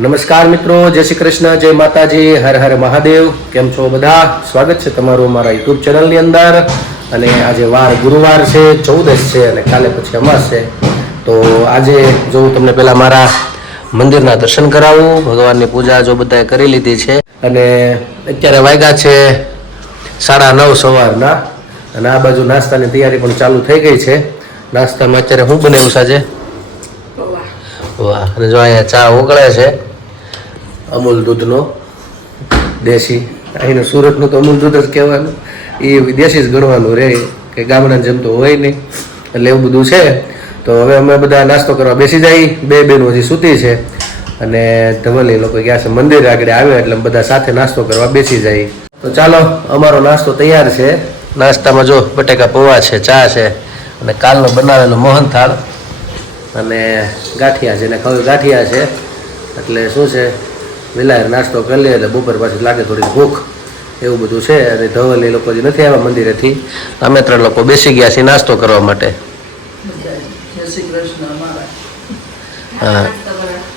નમસ્કાર મિત્રો, જય શ્રી કૃષ્ણ, જય માતાજી, હર હર મહાદેવ. કેમ છો બધા? સ્વાગત છે તમારું અમારા યુટ્યુબ ચેનલની અંદર. અને આજે વાર ગુરુવાર છે, 14 છે અને કાલે પછી અમાસ છે. તો આજે જો હું તમને પહેલાં મારા મંદિરના દર્શન કરાવું. ભગવાનની પૂજા જો બધાએ કરી લીધી છે અને અત્યારે વાગ્યા છે 9:30 સવારના. અને આ બાજુ નાસ્તાની તૈયારી પણ ચાલુ થઈ ગઈ છે. નાસ્તામાં અત્યારે હું બનાવ્યું છે આજે? વાહ! અને જો અહીંયા ચા ઉકળે છે અમૂલ દૂધનો, દેશી. અહીંનું સુરતનું તો અમૂલ દૂધ જ કહેવાનું, એ દેશી જ ગણવાનું રહે, કે ગામડાને જેમ તો હોય નહીં. એટલે એવું બધું છે. તો હવે અમે બધા નાસ્તો કરવા બેસી જઈએ. બે બહેનો હજી સૂતી છે અને ધવલ એ લોકો ગયા છે મંદિર આગળ આવે એટલે અમે બધા સાથે નાસ્તો કરવા બેસી જઈએ. તો ચાલો, અમારો નાસ્તો તૈયાર છે. નાસ્તામાં જો બટેકા પૌવા છે, ચા છે અને કાલનો બનાવેલો મોહનથાળ અને ગાંઠિયા છે. ને ખબર ગાંઠિયા છે એટલે શું છે, વેલા નાસ્તો કરી લે એટલે બપોર પાછી લાગે થોડી ભૂખ, એવું બધું છે. અને ધવલ એ લોકો જે નથી આવ્યા મંદિરેથી, અમે 3 લોકો બેસી ગયા છીએ નાસ્તો કરવા માટે. હા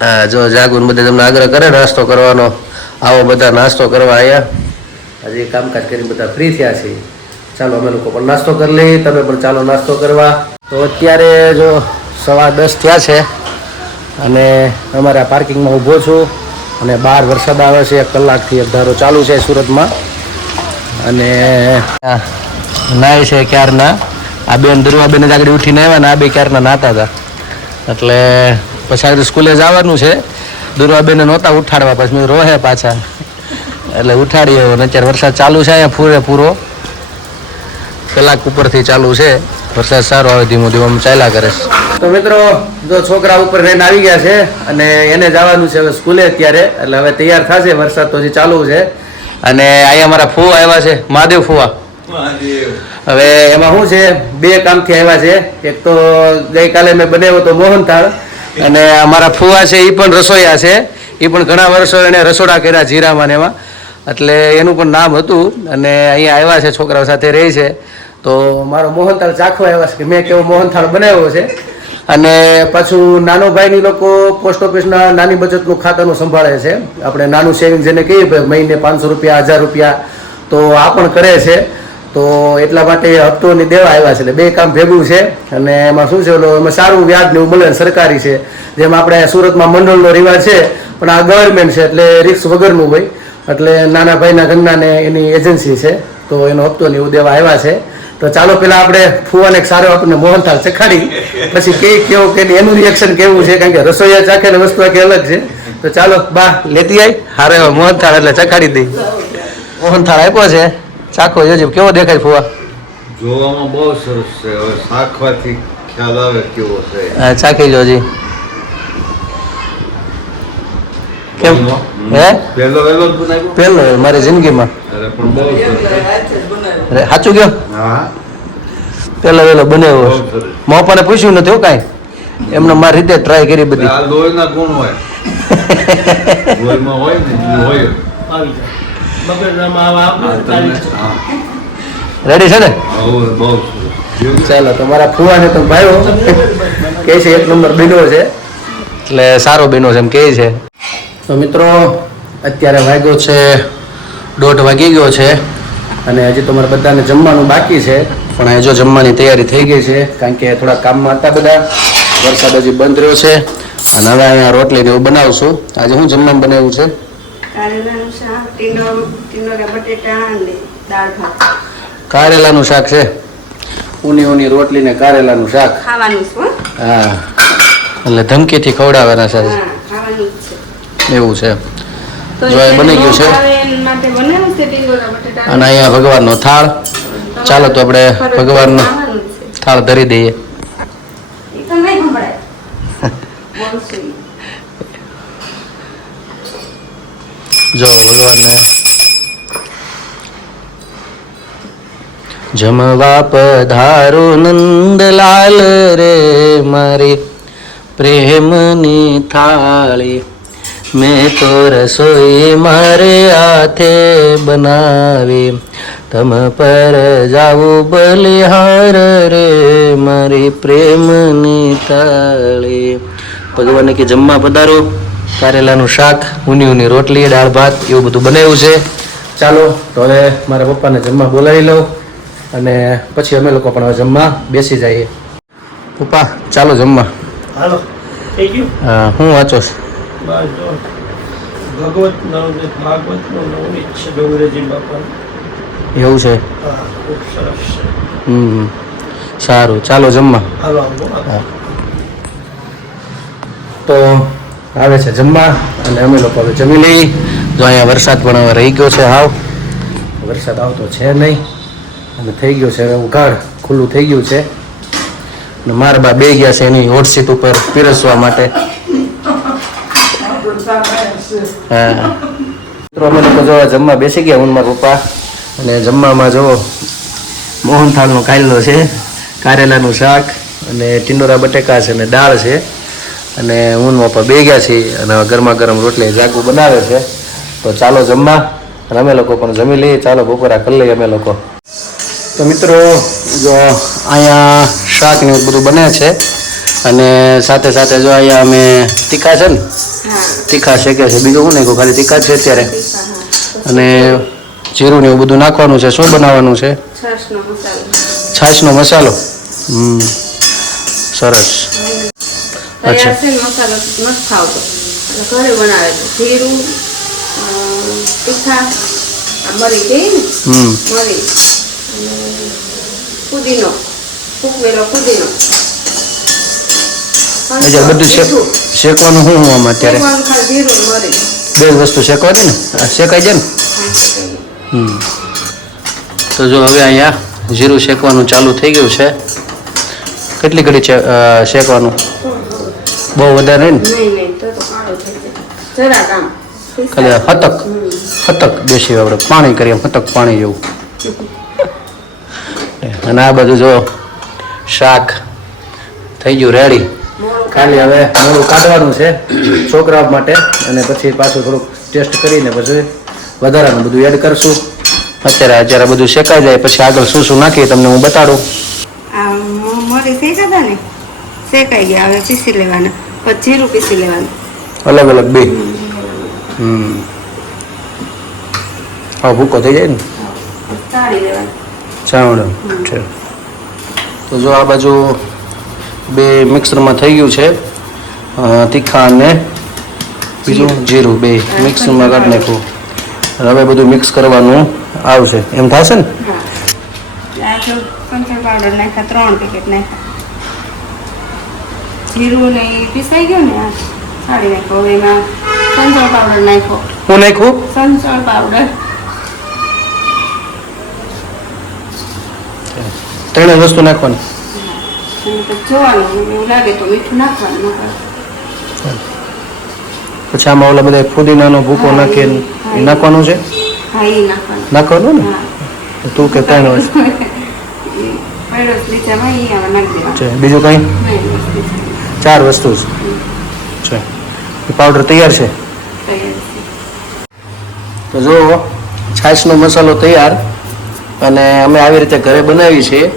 હા, જો જાગુન બધે તમને આગ્રહ કરે નાસ્તો કરવાનો, આવો બધા નાસ્તો કરવા આવ્યા. હજી કામકાજ કરીને બધા ફ્રી થયા છીએ. ચાલો અમે લોકો પણ નાસ્તો કરી લઈએ, તમે પણ ચાલો નાસ્તો કરવા. તો અત્યારે જો 10:15 થયા છે અને અમારા પાર્કિંગમાં ઊભો છું અને બહાર વરસાદ આવે છે. 1 કલાકથી એક ધારો ચાલુ છે સુરતમાં. અને નાય છે ક્યારના. આ બેન દુર્વાબેન જ આગળ ઉઠીને આવ્યા ને આ બે ક્યારના નાતા હતા. એટલે પછી આગળ સ્કૂલે જવાનું છે. દુર્વાબેને નહોતા ઉઠાડવા, પછી મેં રોહે પાછા એટલે ઉઠાડીએ. અને અત્યારે વરસાદ ચાલુ છે અહીંયા પૂરો કલાક ઉપરથી ચાલુ છે. વરસાદ સારો આવે, ધીમો ધીમો ચાલ્યા કરે છે. તો મિત્રો, જો છોકરા ઉપર રહીને આવી ગયા છે અને એને જવાનું છે હવે સ્કૂલે અત્યારે. એટલે હવે તૈયાર થશે, વરસાદ તો હજી ચાલુ છે. અને અહીંયા અમારા ફૂવા આવ્યા છે, મહાદેવ ફૂવા. હવે એમાં શું છે, 2 કામથી આવ્યા છે. એક તો ગઈકાલે મેં બનાવ્યો તો મોહનથાળ, અને અમારા ફૂવા છે એ પણ રસોઈયા છે. એ પણ ઘણા વર્ષો એને રસોડા કર્યા જીરામાં ને એમાં, એટલે એનું પણ નામ હતું. અને અહીંયા આવ્યા છે, છોકરાઓ સાથે રહે છે. તો મારો મોહનથાળ ચાખવા આવ્યા છે કે મેં કેવો મોહનથાળ બનાવ્યો છે. અને પાછું નાનો ભાઈની લોકો પોસ્ટ ઓફિસના નાની બચતનું ખાતાનું સંભાળે છે. આપણે નાનું સેવિંગ જેને કહીએ મહિને 500 રૂપિયા, 1000 રૂપિયા, તો આ પણ કરે છે. તો એટલા માટે હપ્તોની દેવા આવ્યા છે. એટલે 2 કામ ભેગું છે. અને એમાં શું છે, એમાં સારું વ્યાજ ને એવું મળે, સરકારી છે. જેમ આપણે સુરતમાં મંડળનો રિવાજ છે, પણ આ ગવર્મેન્ટ છે એટલે રિસ્ક વગરનું હોય. એટલે નાના ભાઈના ઘરના એની એજન્સી છે, તો એનો હપ્તો ને એવું દેવા આવ્યા છે. તો ચાલો પેલા આપણે ફુવાને સારો આપણને મોહનથાળ ચખાડી, પછી કેવું કે એનું રિએક્શન કેવું છે, કારણ કે રસોઈયા ચાખે ને વસ્તુ આખી અલગ છે. તો ચાલો બા લેતી આવી હારે મોહનથાળ એટલે ચખાડી દઈ. મોહનથાળ આપ્યો છે, ચાખો જોજો કેવો દેખાય ફુવા. જોવામાં બહુ સરસ છે, હવે ચાખવાથી ખ્યાલ આવે કેવો છે. હા, ચાખી જોજી. કેમ હે? પહેલો મારી જિંદગીમાં. અરે પણ બહુ સરસ. અરે સાચું કયો? હા, પહેલો બનાવ્યો. મોપાને પૂછ્યું નથી હો કાંઈ, એમને મારી રીતે ટ્રાય કરી બધી. આ લોહીના ગુણ હોય. લોહીમાં હોય ને એ હોય. રેડી છે ને? બહુ સરસ. ચાલો, તો મારા ફુવાને તો ભાઈઓ કહે છે 1 નંબર બન્યો છે, એટલે સારો બન્યો છે એમ કહે છે. તો મિત્રો, અત્યારે વાગ્યો છે 1:30 વાગી ગયો છે અને હજી તો મારે બધાને જમવાનું બાકી છે. પણ અહીં જો જમવાની તૈયારી થઈ ગઈ છે, કારણ કે થોડા કામમાં હતા બધા. વરસાદ હજી બંધ રહ્યો છે અને હવે અહીંયા રોટલી ને એવું બનાવશું. આજે હું જમવાનું બનાવ્યું છે? કારેલાનું શાક છે. ઊની રોટલી ને કારેલાનું શાક ખાવાનું છે. હા, એટલે ધમકીથી ખવડાવવાના છે એવું છે. જો એ બની ગયું છે. અને અહીંયા ભગવાનનો થાળ. ચાલો તો આપણે ભગવાનનો થાળ ધરી દઈએ. જો ભગવાનને જમવા પધારો નંદલાલ રે, મારી પ્રેમની થાળી. મેં તો રસોઈ મારે હાથે બનાવી, તમ પર જાવું બલિહાર રે, મારી પ્રેમની થાળી. ભગવાને કે જમવા પધારો. કારેલાનું શાક, ઊની રોટલી, દાળ ભાત એવું બધું બનાવ્યું છે. ચાલો તો હવે મારા પપ્પાને જમવા બોલાવી લઉં અને પછી અમે લોકો પણ હવે જમવા બેસી જઈએ. પપ્પા ચાલો જમવા. હાલો થઈ ગયું. હા હું વાંચો છું. બસ જો ભાગવતનું નવનીત છે ડોંગરેજી બાપા. એવું છે. હા ખૂબ સરસ છે. સારું ચાલો જમવા. હાલો આવો. હા તો આવે છે જમવા અને અમે લોકો હવે જમી લઈ. જો અહીંયા વરસાદ પણ હવે રહી ગયો છે. હાવ વરસાદ આવતો છે નહીં અને થઈ ગયો છે હવે ઉઘાડ ખુલ્લું થઈ ગયું છે અને મારા બા બે ગયા છે એની હોટ સીટ ઉપર પીરસવા માટે. હા મિત્રો અમે લોકો જો જમવા બેસી ગયા હું મારા પપ્પા અને જમવામાં જો મોહનથાળનો કાયલો છે, કારેલાનું શાક અને ટીંડોરા બટેકા છે અને દાળ છે અને હું પપ્પા બે ગયા છીએ અને ગરમા ગરમ રોટલી જાગું બનાવે છે. તો ચાલો જમવા અને અમે લોકો પણ જમી લઈએ. ચાલો બપોરા કરી લઈએ અમે લોકો. તો મિત્રો જો અહીંયા શાક ને બધું બને છે અને સાથે સાથે જો અહીંયા અમે તીખા છે ને તીખા શેકે છે. બીજું શું નાખ્યું? ખાલી તીખા છે અત્યારે અને જીરું ને એવું બધું નાખવાનું છે. શું બનાવવાનું છે? છાશનો મસાલો. સરસ. અચ્છા મસાલો નથી ખાવતો ઘરે બનાવે છે. જીરું, તીખા, મરી ગઈ ને મરી, પુદીનો, ફૂકવેલો પુદીનો. અચ્છા બધું શેકવાનું શું હું આમાં અત્યારે? જીરું મરી બે વસ્તુ શેકવાની ને શેકાઈ જાય ને. તો જો હવે અહીંયા જીરું શેકવાનું ચાલુ થઈ ગયું છે. કેટલી ઘડી શેકવાનું? બહુ વધારે નહીં ને? નહીં તો કાળો થઈ જાય જરા કામ. ખાલી હતક દેશી આપણે પાણી કરીએ હતક પાણી જેવું. અને આ બધું જો શાક થઈ ગયું રેડી. ખાલી હવે મોડું કાઢવાનું છે છોકરાઓ માટે અને પછી પાછું થોડુંક ટેસ્ટ કરીને પછી વધારાનું બધું એડ કરશું. અત્યારે બધું શેકાઈ જાય પછી આગળ શું શું નાખીએ તમને હું બતાડું. આ મરી થઈ જતા ને શેકાઈ ગયા. હવે પીસી લેવાના, પછી જીરું પીસી લેવાનું અલગ અલગ બે. હા ભૂકો થઈ જાય ને ચાળી લેવાનું. ચાવડો છે. તો જો આ બાજુ બે મિક્સરમાં થઈ ગયું છે. તીખા અને બીજું જીરું બે મિક્સરમાં કાઢી નાખ્યું. હવે બધું મિક્સ કરવાનું આવશે એમ થશે ને. સંચળ પાવડર નાખ્યા 3 પેકેટ નાખ્યા. જીરું ને પીસાઈ ગયું ને આ ચાળી નાખ્યો. હવે એમાં સંચળ પાવડર નાખ્યો. હું નાખ્યું સંચળ પાવડર 3 વસ્તુ નાખવાની. જોવાનું એવું લાગે તો મીઠું નાખવાનું. પછી આમાં ઓલા બધા ફુદીનાનો ભૂકો નાખીને નાખવાનું છે. હા એ નાખવાનું. નાખવાનું ને તું કે 3 વસ્તુ છે. બીજું કઈ 4 વસ્તુ છે. પાવડર તૈયાર છે. તો જો છાશનો મસાલો તૈયાર અને અમે આવી રીતે ઘરે બનાવી છે.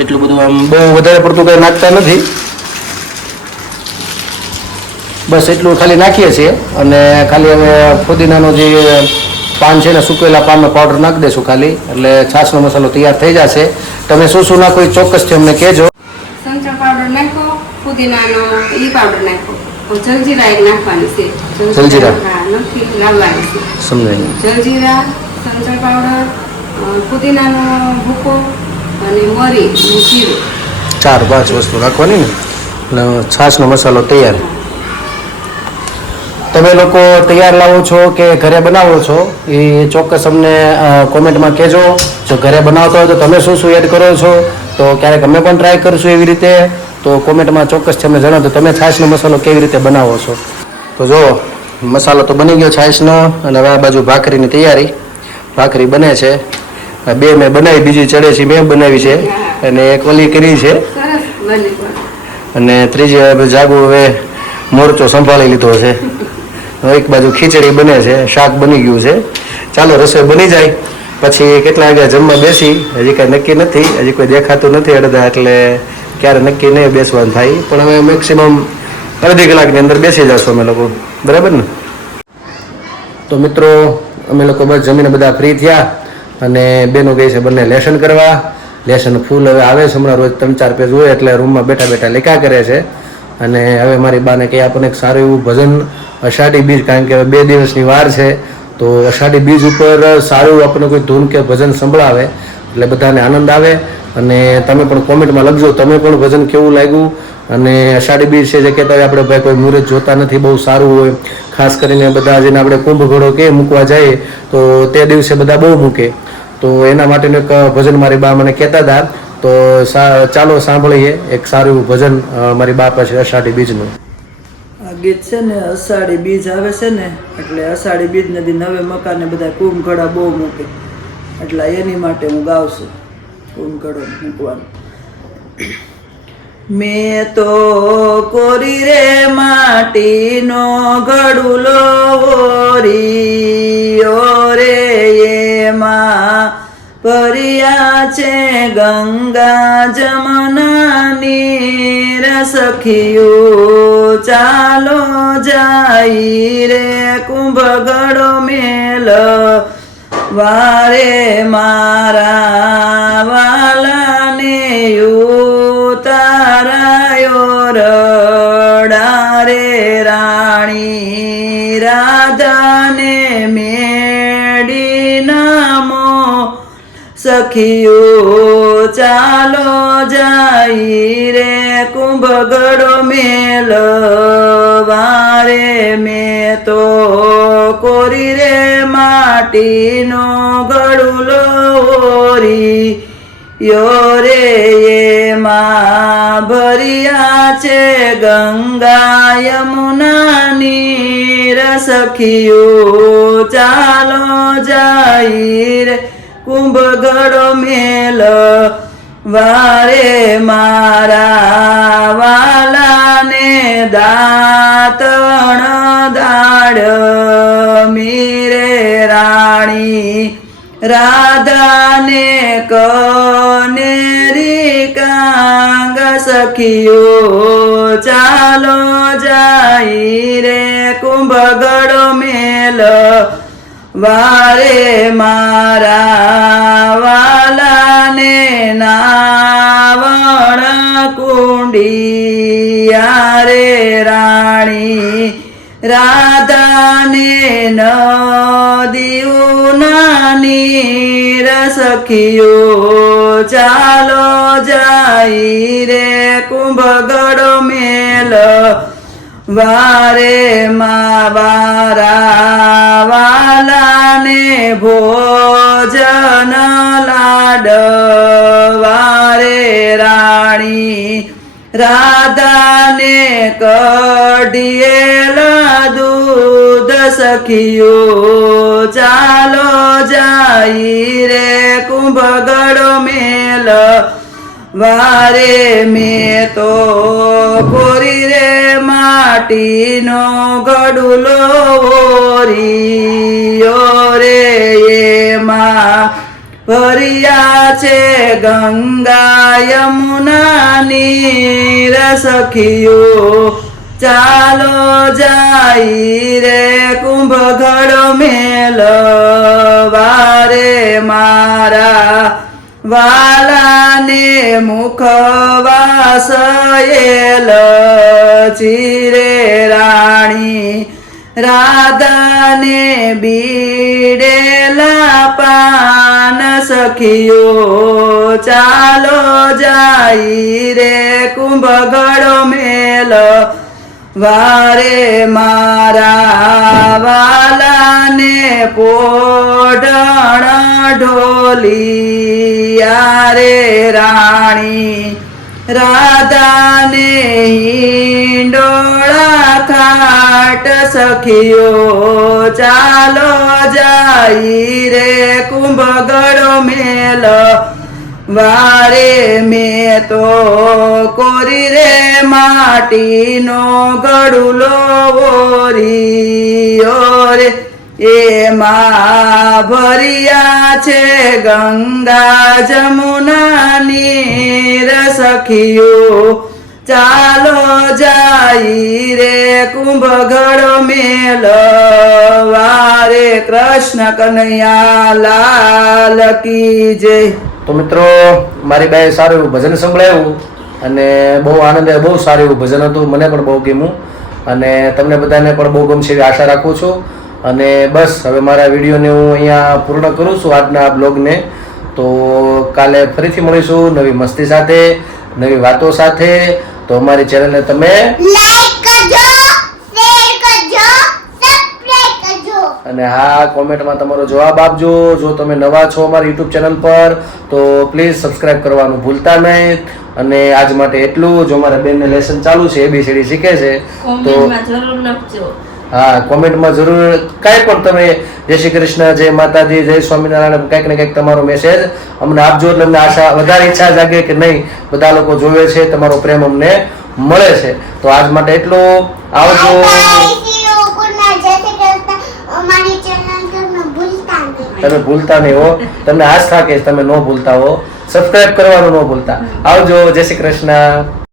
એટલું બધું આમ બહુ વધારે પડતું કંઈ નાખતા નથી. બસ એટલું ખાલી નાખીએ છીએ અને ખાલી હવે ફુદીનાનો જે પાન છે ને સૂકવેલા પાનનો પાવડર નાખી દઈશું ખાલી એટલે છાશનો મસાલો તૈયાર થઈ જશે. તમે શું શું નાખો એ ચોક્કસથી અમને કહેજો. સંચળ પાવડર નાખો, ફુદીનાનો ઈ પાવડર નાખો, જલજીરા એક નાખવાની છે. જલજીરા? હા નથી લાવવાની છે. સમજાય. જલજીરા, સંચળ પાવડર, ફુદીનાનો ભૂકો અને મરી અને જીરું. 4-5 વસ્તુ નાખવાની ને એટલે છાશનો મસાલો તૈયાર. તમે લોકો તૈયાર લાવો છો કે ઘરે બનાવો છો એ ચોક્કસ અમને કોમેન્ટમાં કહેજો. જો ઘરે બનાવતા હોય તો તમે શું શું એડ કરો છો તો ક્યારેક અમે પણ ટ્રાય કરશું એવી રીતે. તો કોમેન્ટમાં ચોક્કસથી અમને જણાવજો તમે છાશનો મસાલો કેવી રીતે બનાવો છો. તો જો મસાલો તો બની ગયો છાશનો અને હવે આ બાજુ ભાખરીની તૈયારી. ભાખરી બને છે. 2 મેં બનાવી, બીજી ચડે છે મેં બનાવી છે અને એક ઓલી કરી છે સરસ બની પણ. અને ત્રીજી હવે જાગુ હવે મોરચો સંભાળી લીધો છે. એક બાજુ ખીચડી બને છે, શાક બની ગયું છે. ચાલો રસોઈ બની જાય પછી કેટલા વાગ્યા જમવા બેસી હજી કાંઈ નક્કી નથી. હજી કોઈ દેખાતું નથી અડધા એટલે ક્યારે નક્કી નહીં બેસવાનું થાય પણ હવે મેક્સિમમ અડધી કલાકની અંદર બેસી જશું અમે લોકો. બરાબર ને? તો મિત્રો અમે લોકો બસ જમીને બધા ફ્રી થયા અને બેનો ગઈ છે બંને લેસન કરવા. લેસન ફૂલ હવે આવે છે, હમણાં રોજ 3-4 પેજ હોય એટલે રૂમમાં બેઠા બેઠા લેખા કરે છે. અને હવે મારી બાને કહે આપણને એક સારું એવું ભજન અષાઢી બીજ, કારણ કે હવે 2 દિવસની વાર છે, તો અષાઢી બીજ ઉપર સારું આપણને કોઈ ધૂન કે ભજન સંભળાવે એટલે બધાને આનંદ આવે. અને તમે પણ કોમેન્ટમાં લખજો તમે પણ ભજન કેવું લાગ્યું. અને અષાઢી બીજ છે જે કહેતા હોય આપણે ભાઈ કોઈ મુહૂર્ત જોતા નથી, બહુ સારું હોય. ખાસ કરીને બધા જેને આપણે કુંભ ઘોડો કે મૂકવા જઈએ તો તે દિવસે બધા બહુ મૂકે, તો એના માટેનું એક ભજન મારી બા મને કહેતા હતા. તો ચાલો સાંભળીએ એક સારું એવું ભજન મારી બા પાસે અષાઢી બીજનું. આ ગીત છે ને અષાઢી બીજ આવે છે ને એટલે અષાઢી બીજને દી નવે મકાને બધા કુંભઘડા બહુ મૂકે, એટલે એની માટે હું ગાઉં છું કુંભઘડો મૂકવાનું. મેં તો કોરી રે માટીનો ઘડુલો ઓરિયો રે, એમાં ભર્યા છે ગંગા જમનાની રસખિયું. ચાલો જાય રે કુંભઘડો મેલ વારે, મારા વાલાને ઉતારાયો રડા રે. રાણી રાધાને મેળી નામો સખિયો. ચાલો જાય રે કુંભઘડો મેલ વારે, મેં તો કોરી રે માટીનો ઘડુલો ઓરિયો રે, એમાં ભર્યા છે ગંગા યમુનાની રસખિયું. ચાલો જાય રે કુંભઘડો મેલ વારે, મારા વાલાને દાતણ દાડ મીરે. રાણી રાધાને કનેરી કાંગ સખિયો. ચાલો જાય રે કુંભઘડો મેલ વારે, મારા વાલાને નાવણ કુંડિયા રે. રાણી રાધાને નદીઓના નીર સખિયો. ચાલો જાય રે કુંભઘડો મેલ વારે, મારા વાલાને ભોજન લાડવારે. રાણી રાધાને કઢિયેલા દૂધ સખિયો. ચાલો જાય રે કુંભઘડો મેલ વારે, મેં તો કોરી રે માટીનો ઘડુલો ઓરિયો રે, એમાં ભર્યા છે ગંગા યમુનાની રસખિયું. ચાલો જાય રે કુંભઘડો મેલવારે મારા વાલાને મુખવાસયેલ ચીરે રાણી રાધાને બીડેલા પાન સખીઓ. ચાલો જાય રે કુંભઘડો મેલ વારે મારા વાલાને પોઢણ ઢોલિયા રે રાણી રાધાને હિંડોળા ખાટ સખીઓ. ચાલો જાય રે કુંભઘડો મેલ વારે મેં તો કોરી રે માટીનો ગડુલો ઓરિયો રે એમાં ભર્યા છે ગંગા જમુના નીર સખીઓ. ચાલો જાઈ રે કુંભગઢ મેલવા રે કૃષ્ણ કનૈયા લાલ કી જય. તો મિત્રો મારી બાએ સારું એવું ભજન સંભળાવ્યું અને બહુ આનંદ આવ્યો. બહુ સારું એવું ભજન હતું, મને પણ બહુ ગમ્યું અને તમને બધાને પણ બહુ ગમશે એવી આશા રાખું છું. અને બસ હવે મારા વિડીયોને હું અહીંયા પૂર્ણ કરું છું, આજના આ બ્લોગને. તો કાલે ફરીથી મળીશું નવી મસ્તી સાથે, નવી વાતો સાથે. તો અમારી ચેનલને તમે લાઈક કરજો, શેર કરજો, સબસ્ક્રાઇબ કરજો. અને હા કોમેન્ટમાં તમારો જવાબ આપજો. જો તમે નવા છો અમારી યુટ્યુબ ચેનલ પર તો પ્લીઝ સબસ્ક્રાઇબ કરવાનું ભૂલતા નહીં. અને આજ માટે એટલું. જો મારા બેનને લેસન ચાલુ છે, ABCD શીખે છે, તો જરૂર લખજો. હા કોમેન્ટમાં જરૂર કાંઈ પણ તમે જય શ્રી કૃષ્ણ, જય માતાજી, જય સ્વામિનારાયણ કંઈક ને કંઈક તમારો મેસેજ અમને આપજો. એટલે અમને આશા વધારે ઈચ્છા જાગે કે નહીં બધા લોકો જોવે છે, તમારો પ્રેમ અમને મળે છે. તો આજ માટે એટલું. આવજો. અમારી ચેનલ તમે ભૂલતા નહીં. તમે ભૂલતા નહીં હો, તમને આસ્થા કે તમે ન ભૂલતા હો. સબસ્ક્રાઇબ કરવાનું ન ભૂલતા. આવજો. જય શ્રી કૃષ્ણ.